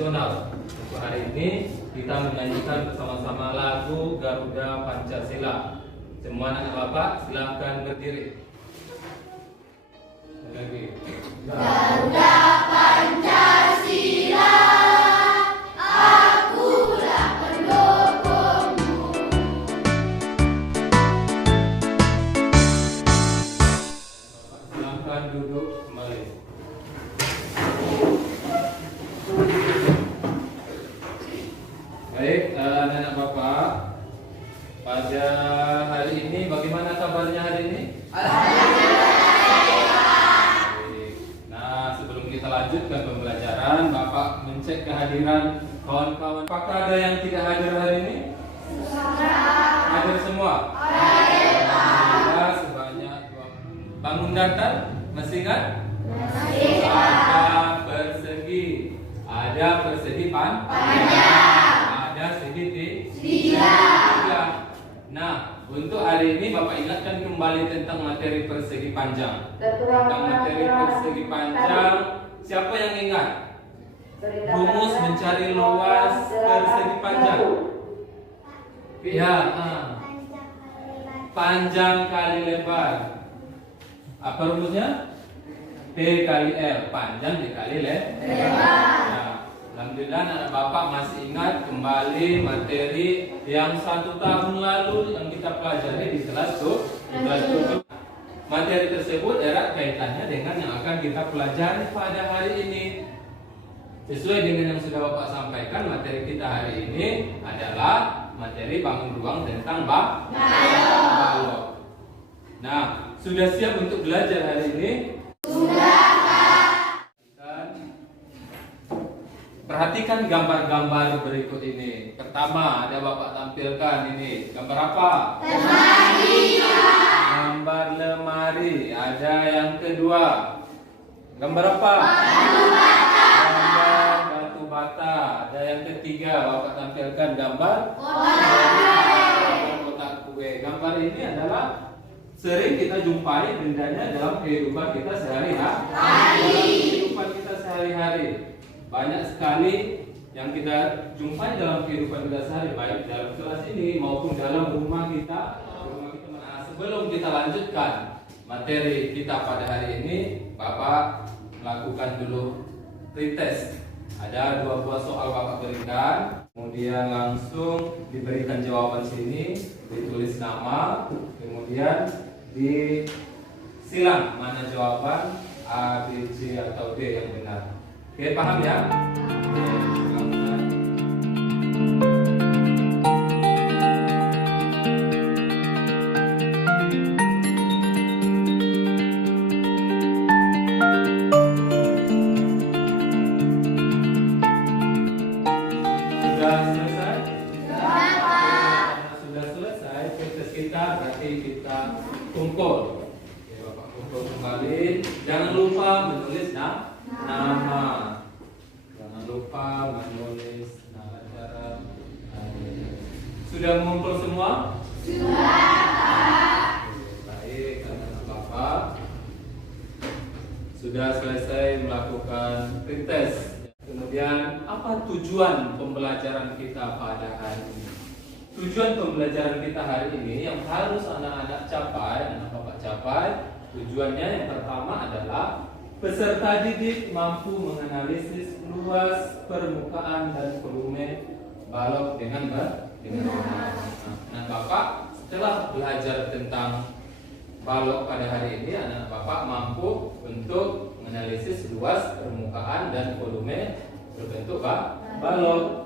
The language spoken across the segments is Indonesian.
nasional. Untuk hari ini kita menyanyikan bersama-sama lagu Garuda Pancasila. Semua anak bapak silakan berdiri. Lagi. Garuda Pancasila, akulah pendukungmu. Silakan duduk kembali. Baik, anak-anak bapak, pada hari ini bagaimana kabarnya hari ini? Nah, sebelum kita lanjutkan pembelajaran, bapak mencek kehadiran kawan-kawan. Apakah ada yang tidak hadir hari ini? Hadir semua? Alhamdulillah, sebanyak 2. Bangun datar, masih ingat? Ada persegi, ada persegi panjang, ada segi tiga. Nah, untuk hari ini bapak ingatkan kembali tentang materi persegi panjang. Tentang materi persegi panjang, siapa yang ingat? Rumus mencari luas persegi panjang. Ya, panjang kali lebar. Apa rumusnya? P kali L, panjang dikali lebar. Nah, alhamdulillah anak bapak masih ingat kembali materi yang 1 tahun lalu yang kita pelajari di kelas 7. Materi tersebut erat kaitannya dengan yang akan kita pelajari pada hari ini. Sesuai dengan yang sudah bapak sampaikan, materi kita hari ini adalah materi bangun ruang tentang balok. Nah, sudah siap untuk belajar hari ini? Perhatikan gambar-gambar berikut ini. Pertama, ada bapak tampilkan ini. Gambar apa? Lemari. Gambar lemari. Ada yang kedua. Gambar apa? Batu bata. Gambar batu bata. Ada yang ketiga, bapak tampilkan gambar kotak kue. Gambar ini adalah sering kita jumpai bendanya dalam kehidupan kita sehari-hari. Banyak sekali yang kita jumpai dalam kehidupan kita sehari, baik dalam kelas ini maupun dalam rumah kita. Nah, sebelum kita lanjutkan materi kita pada hari ini, bapak lakukan dulu pretest. Ada 2 buah soal bapak berikan, kemudian langsung diberikan jawaban sini, ditulis nama, kemudian disilang mana jawaban A, B, C atau D yang benar. Oke, paham ya? Sudah selesai? Sudah selesai tes kita, berarti kita kumpul. Oke, bapak kumpul kembali. Jangan lupa menulis nama. Jangan lupa menulis nama cara. Sudah mengumpul semua? Sudah. Baik, anak bapak sudah selesai melakukan pretest. Kemudian apa tujuan pembelajaran kita pada hari ini? Tujuan pembelajaran kita hari ini yang harus anak-anak capai, anak bapak capai, tujuannya yang pertama adalah peserta didik mampu menganalisis luas permukaan dan volume balok dengan benar. Nah, bapak setelah belajar tentang balok pada hari ini, anak bapak mampu untuk menganalisis luas permukaan dan volume berbentuk balok.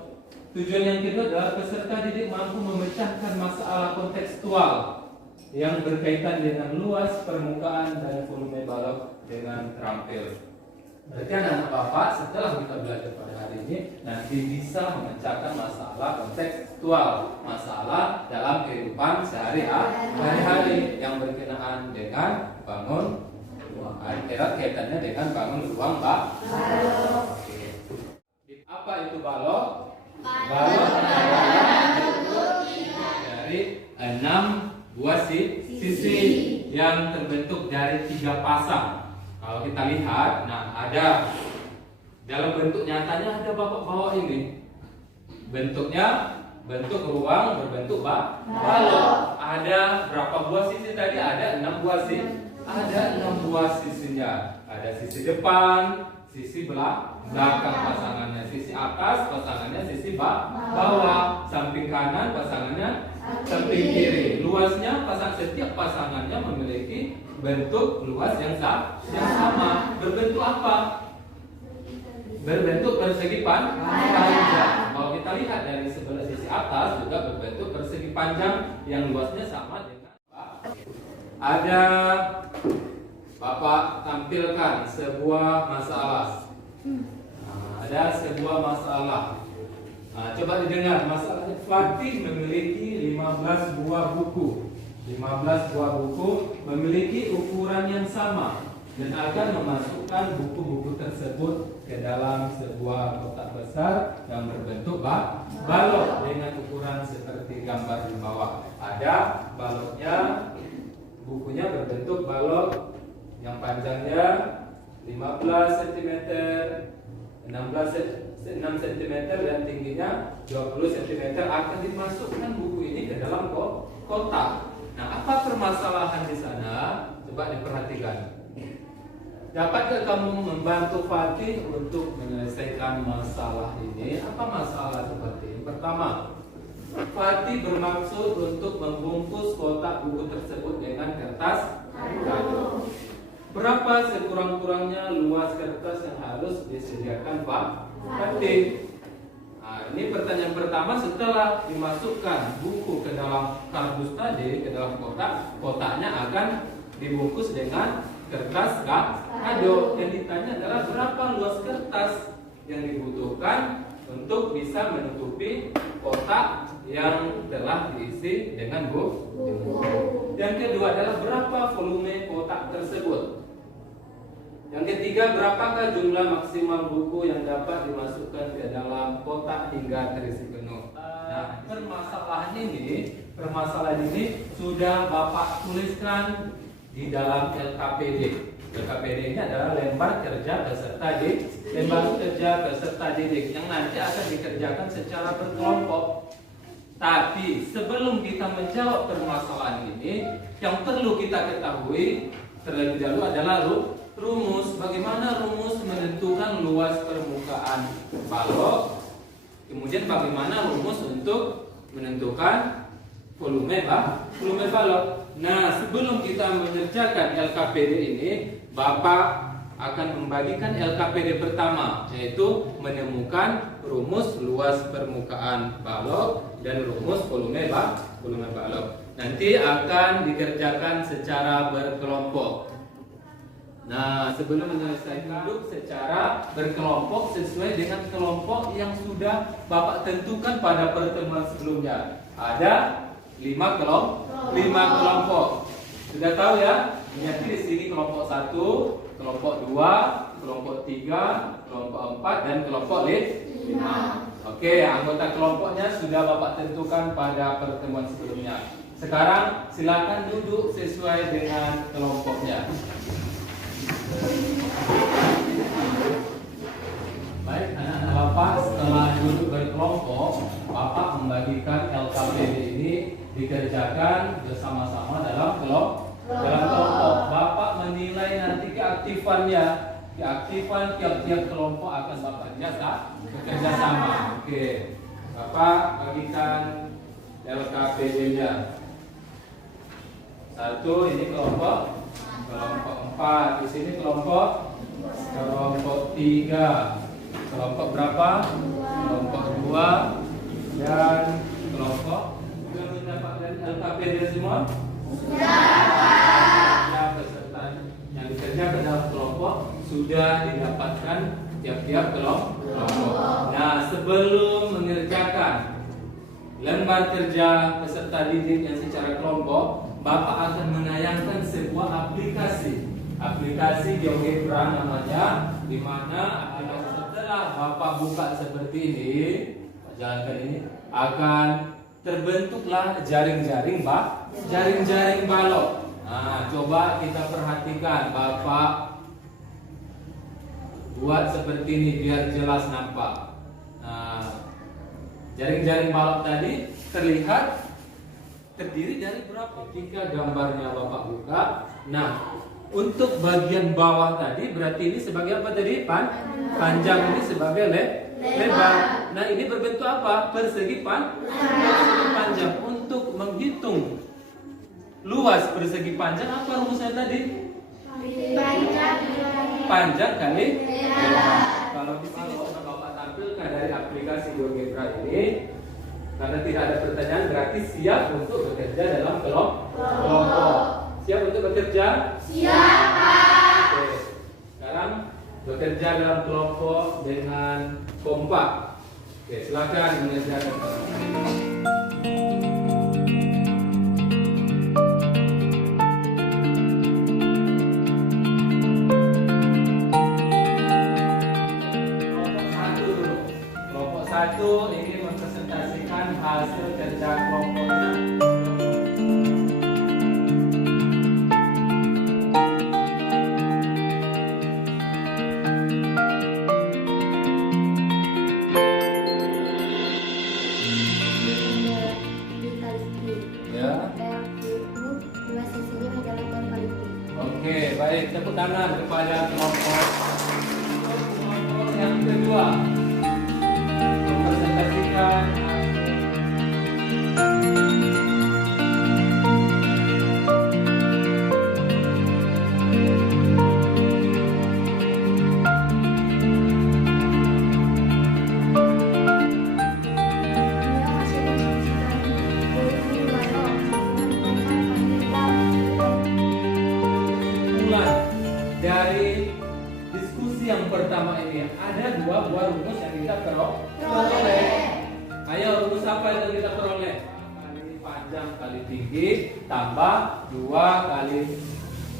Tujuan yang kedua adalah peserta didik mampu memecahkan masalah kontekstual yang berkaitan dengan luas permukaan dan volume balok dengan terampil. Berarti anak bapak setelah kita belajar pada hari ini nanti bisa memecahkan masalah kontekstual, masalah dalam kehidupan sehari-hari yang berkenaan dengan bangun ruang. Erat kaitannya dengan bangun ruang balok. Apa itu balok? Balok adalah dari 6 buah sisi yang terbentuk dari 3 pasang. Kalau kita lihat, nah ada Dalam bentuk nyatanya ada Bapak bawa ini. Bentuknya bentuk ruang berbentuk balok. Ada berapa buah sisi tadi? Ada 6 buah sisi. Ada 6 buah sisinya. Ada sisi depan, sisi belakang pasangannya, sisi atas pasangannya, sisi bawah, samping kanan pasangannya, samping kiri. Luasnya setiap pasangannya memiliki bentuk luas yang sama. Berbentuk apa? Berbentuk persegi panjang. Kalau kita lihat dari sebelah sisi atas juga berbentuk persegi panjang yang luasnya sama dengan ada. Bapak tampilkan sebuah masalah. Ada sebuah masalah. Coba didengar masalahnya. Fatih memiliki 15 buah buku. 15 buah buku memiliki ukuran yang sama dan akan memasukkan buku-buku tersebut ke dalam sebuah kotak besar yang berbentuk balok dengan ukuran seperti gambar di bawah. Ada baloknya, bukunya berbentuk balok yang panjangnya 15 cm, 6 cm dan tingginya 20 cm. Akan dimasukkan buku ini ke dalam kotak. Nah, apa permasalahan di sana? Coba diperhatikan. Dapatkah kamu membantu Fatih untuk menyelesaikan masalah ini? Apa masalah seperti ini? Pertama, Fatih bermaksud untuk membungkus kotak buku tersebut dengan kertas kado. Berapa sekurang-kurangnya luas kertas yang harus disediakan Pak Fatih? Ini pertanyaan pertama. Setelah dimasukkan buku ke dalam kardus tadi, ke dalam kotaknya akan dibungkus dengan kertas kado. Yang ditanya adalah berapa luas kertas yang dibutuhkan untuk bisa menutupi kotak yang telah diisi dengan buku. Yang kedua adalah berapa volume kotak tersebut. Yang ketiga, berapakah jumlah maksimal buku yang dapat dimasukkan ke dalam kotak hingga terisi penuh. Nah, permasalahan ini sudah Bapak tuliskan di dalam LKPD. LKPD ini adalah lembar kerja peserta didik yang nanti akan dikerjakan secara berkelompok. Tapi sebelum kita menjawab permasalahan ini, yang perlu kita ketahui terlebih dahulu adalah rumus. Bagaimana rumus menentukan luas permukaan balok? Kemudian bagaimana rumus untuk menentukan volume balok? Nah, sebelum kita mengerjakan LKPD ini, Bapak akan membagikan LKPD pertama, yaitu menemukan rumus luas permukaan balok dan rumus volume balok. Nanti akan dikerjakan secara berkelompok. Nah, sebelum menyelesaikan duduk secara berkelompok sesuai dengan kelompok yang sudah Bapak tentukan pada pertemuan sebelumnya. Ada 5 kelompok. Sudah tahu ya? Berarti di sini kelompok 1, kelompok 2, kelompok 3, kelompok 4 dan kelompok 5. Oke, anggota kelompoknya sudah Bapak tentukan pada pertemuan sebelumnya. Sekarang silakan duduk sesuai dengan kelompoknya. Baik, anak-anak Bapak, setelah duduk berkelompok, Bapak membagikan LKPD ini dikerjakan bersama-sama dalam kelompok. Bapak menilai nanti keaktifannya. Keaktifan tiap-tiap kelompok akan Bapak bekerja sama. Oke, Bapak bagikan LKPD-nya. 1, ini kelompok 4. Di sini kelompok 3. Kelompok berapa? Kelompok 2 dan kelompok. Sudah mendapatkan LKPD semua? Sudah. Peserta yang dikerja ke dalam kelompok sudah didapatkan tiap-tiap kelompok. Nah, sebelum mengerjakan lembar kerja peserta didik yang secara kelompok, Bapak akan menayangkan sebuah aplikasi GeoGebra namanya, di mana setelah Bapak buka seperti ini, jalankan ini, akan terbentuklah jaring-jaring balok. Nah, coba kita perhatikan, Bapak buat seperti ini biar jelas nampak. Nah, jaring-jaring balok tadi terlihat terdiri dari berapa? Ketika gambarnya Bapak buka. Nah, untuk bagian bawah tadi berarti ini sebagai apa tadi? Panjang, ini sebagai lebar. Nah, ini berbentuk apa? Persegi panjang. Untuk menghitung luas persegi panjang, apa rumusnya tadi? Panjang kali lebar. Kalau di sini Bapak tampilkan dari aplikasi GeoGebra ini, karena tidak ada pertanyaan, berarti siap untuk bekerja dalam kelompok. Siap untuk bekerja? Siap, Pak. Oke. Sekarang bekerja dalam kelompok dengan kompak. Oke, silakan mengerjakan. Kelompok satu ini mempresentasikan hasil kerja kelompoknya. Oke, baik. Tepuk tangan kepada kelompok yang kedua. Mempresentasikan dari diskusi yang pertama ini. Ada dua buah rumus yang kita peroleh. Ayo, rumus apa yang kita peroleh? Kali panjang kali tinggi tambah 2 kali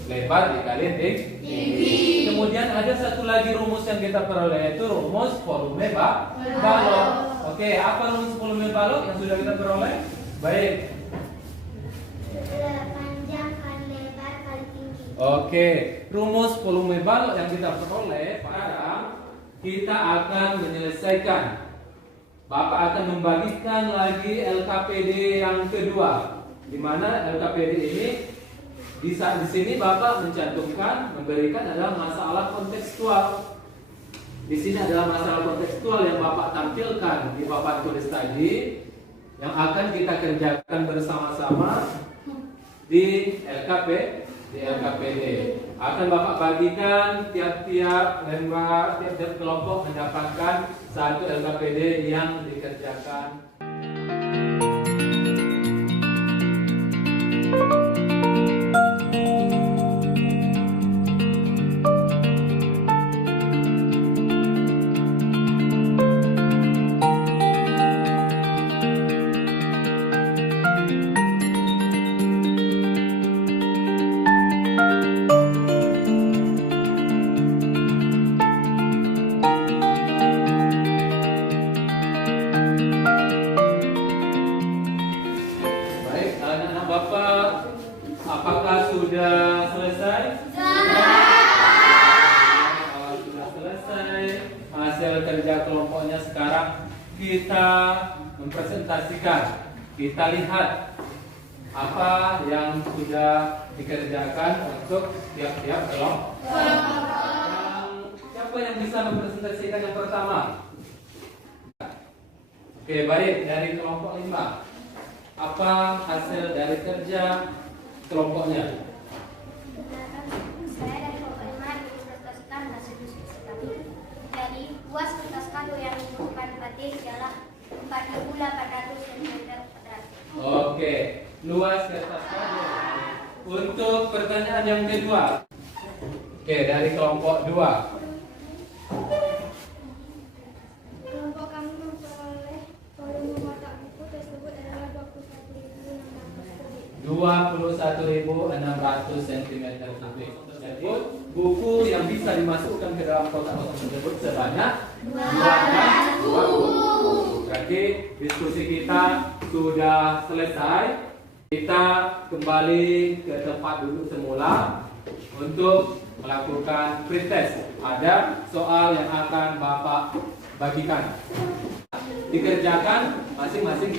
lebar dikali tinggi. Kemudian ada satu lagi rumus yang kita peroleh, yaitu rumus volume balok. Oke, apa rumus volume balok yang sudah kita peroleh? Baik. Oke, rumus volume balok yang kita peroleh, sekarang kita akan menyelesaikan. Bapak akan membagikan lagi LKPD yang kedua, di mana LKPD ini di sini Bapak mencantumkan, memberikan adalah masalah kontekstual. Di sini adalah masalah kontekstual yang Bapak tampilkan di papan tulis tadi, yang akan kita kerjakan bersama-sama di LKPD. Akan Bapak bagikan tiap-tiap lembar, tiap-tiap kelompok mendapatkan satu LKPD yang dikerjakan. Bapak, apakah sudah selesai? Sudah selesai hasil kerja kelompoknya. Sekarang kita mempresentasikan. Kita lihat apa yang sudah dikerjakan untuk tiap-tiap kelompok. Siapa yang bisa mempresentasikan yang pertama? Oke, baik. Dari kelompok 5. Apa hasil dari kerja kelompoknya? Saya dari kelompok 5 dipresentasikan hasil diskusi kami. Jadi luas kertas kado yang dibutuhkan batik adalah 4.800 cm². Oke, luas kertas kado. Untuk pertanyaan yang kedua. Oke, dari kelompok 2. Kelompok kami memperoleh volume mata buku tersebut adalah 21.600 cm3. Jadi buku yang bisa dimasukkan ke dalam kotak-kotak tersebut sebanyak 12 buku. Berarti diskusi kita sudah selesai. Kita kembali ke tempat duduk semula untuk melakukan pretest. Ada soal yang akan Bapak bagikan. Dikerjakan masing-masing,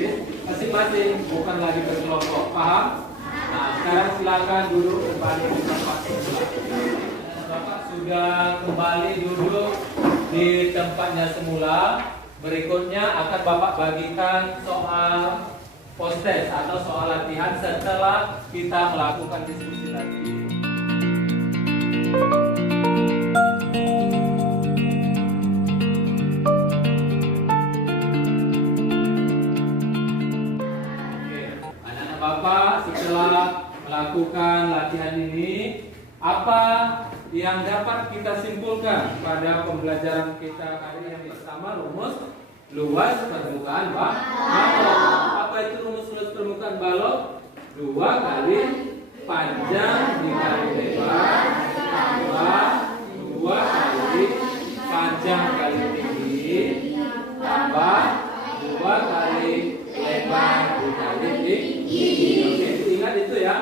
bukan lagi berkelompok. Paham? Nah, sekarang silakan duduk kembali di tempat semula. Bapak sudah kembali duduk di tempatnya semula. Berikutnya akan Bapak bagikan soal post-test atau soal latihan setelah kita melakukan diskusi tadi. Anak-anak Bapak setelah melakukan latihan ini, apa yang dapat kita simpulkan pada pembelajaran kita kali ini? Yang pertama, rumus luas permukaan balok. Apa itu rumus luas permukaan balok? 2 kali panjang dikali lebar tambah 2 kali panjang kali tinggi tambah 2 kali lebar dikali tinggi. Oke, ingat itu ya.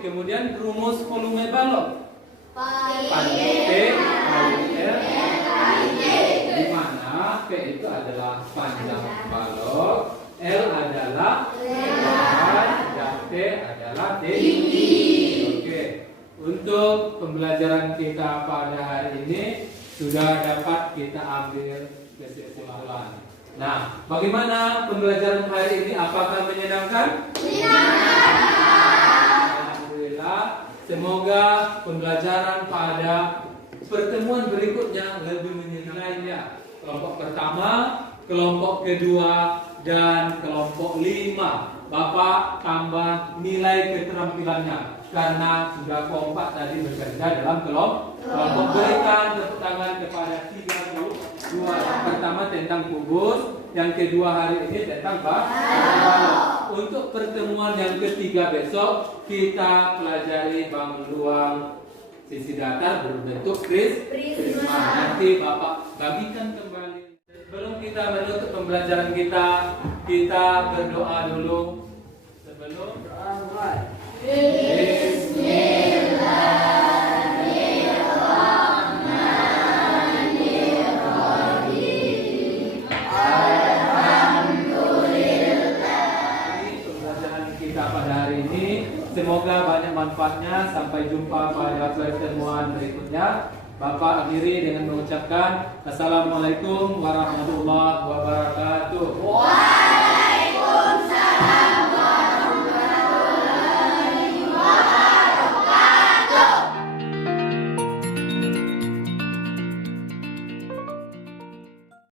Kemudian rumus volume balok. Panjang P kali L di mana P itu adalah panjang balok, L adalah lebar, dan T adalah tinggi. Oke, untuk pembelajaran kita pada hari ini sudah dapat kita ambil kesimpulan. Nah, bagaimana pembelajaran hari ini? Apakah menyenangkan? Alhamdulillah. Semoga pembelajaran pada pertemuan berikutnya lebih menyenangkan. Kelompok pertama, kelompok kedua, dan kelompok 5. Bapak tambah nilai keterampilannya karena sudah kompak tadi bekerja dalam kelompok. Berikan tepuk tangan kepada 32. Yang pertama tentang kubus, yang kedua hari ini tentang balok. Untuk pertemuan yang ketiga besok kita pelajari bangun ruang sisi datar berbentuk prisma. Nanti Bapak bagikan kembali. Sebelum kita menutup pembelajaran kita berdoa dulu. Sebelum semoga banyak manfaatnya. Sampai jumpa pada pertemuan berikutnya. Bapak akhiri dengan mengucapkan Assalamualaikum warahmatullahi wabarakatuh.